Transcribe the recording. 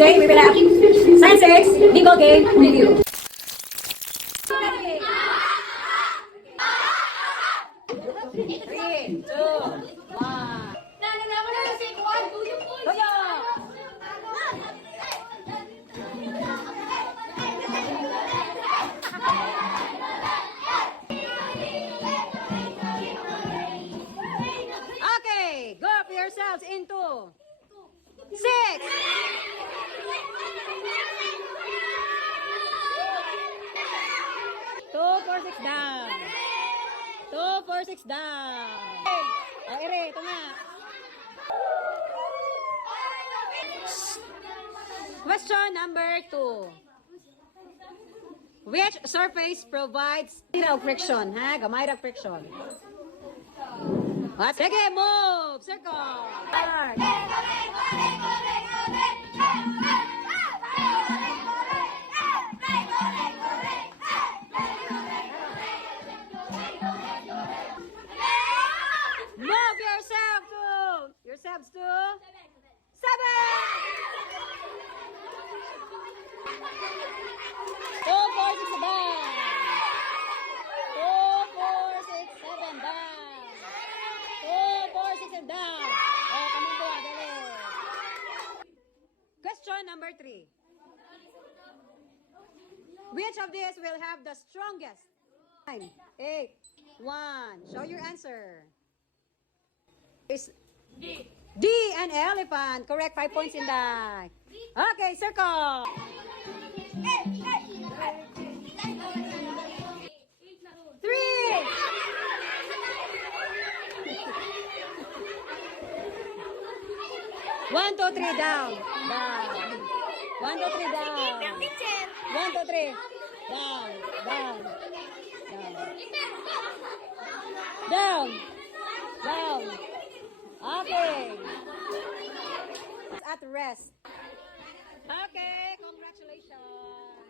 today we will have Science 6 Legal Game Review. Three, two, one. Okay, group yourselves into 6. 2, 4, 6 down. 2, 4, 6 down. O, ere, ito na. Question number 2. Which surface provides zero friction? Ha? Gamay ra friction. Sige, move! Circle! Start! Move yourselves to 7! 2, 4, 6 down. 2, 4, 6, 7 down. 2, 4, 6, 7 down. Oh, kamang tuwa, dali. Question number 3. Which of these will have the strongest? 9, 8, 1. Show your answer. Is D and elephant. Correct. 5 points in die. Okay, circle. 3. 1, 2, 3 down. Down. 1, 2, 3 down. 1, 2, 3 down. Down. Down. Down. Okay. At rest. Okay, congratulations.